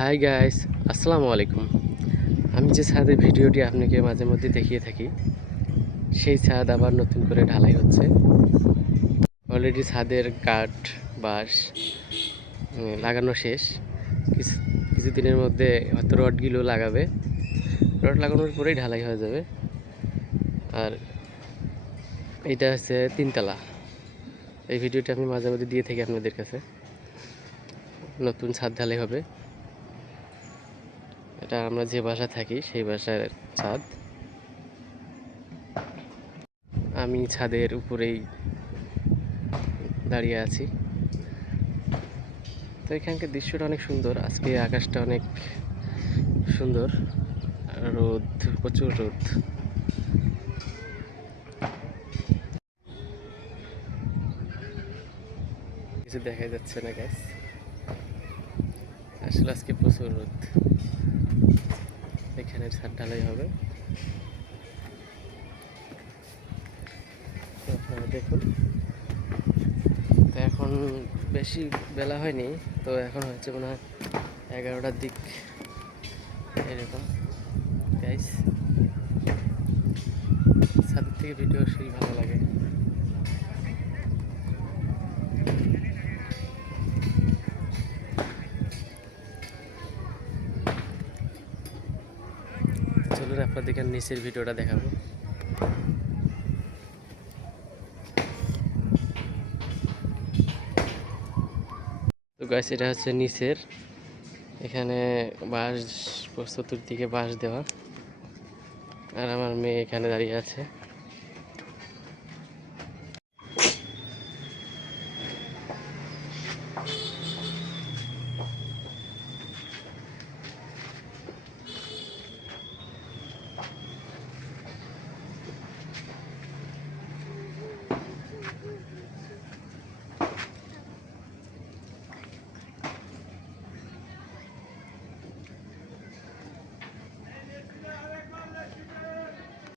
Hi guys আসসালামু আলাইকুম। আমি যে ছাদের ভিডিওটি আপনাকে মাঝে মধ্যে দেখিয়ে থাকি, সেই ছাদ আবার নতুন করে ঢালাই হচ্ছে। অলরেডি ছাদের কাঠ বাঁশ লাগানো শেষ। কিছু কিছুদিনের মধ্যে হয়তো রডগুলো লাগাবে। রড লাগানোর পরেই ঢালাই হয়ে যাবে। আর এইটা হচ্ছে তিনতলা। এই ভিডিওটি আমি মাঝে মধ্যে দিয়ে থাকি আপনাদের কাছে। নতুন ছাদ ঢালাই হবে। এটা আমরা যে বাসা থাকি, সেই বাসার ছাদ। আমি ছাদের উপরেই দাঁড়িয়ে আছি। তো এখানকার দৃশ্যটা অনেক সুন্দর। আজকে আকাশটা অনেক সুন্দর। রোদ, প্রচুর রোদ। কিছু দেখা যাচ্ছে না গ্যাস আসলে আজকে প্রচুর রোদ। এখানে ছাদ ঢালাই হবে। আপনারা দেখুন। তো এখন বেশি বেলা হয়নি, তো এখন হচ্ছে মনে হয় এগারোটার দিক। এরকম। গাইস ছাদের থেকে ভিডিও সেই ভালো লাগে। চলুন আপনাদেরকে নিচের ভিডিওটা দেখাবো। তো গাছ এটা হচ্ছে নিচের। এখানে বাঁশ দিকে বাঁশ দেওয়া। আর আমার মেয়ে এখানে দাঁড়িয়ে আছে।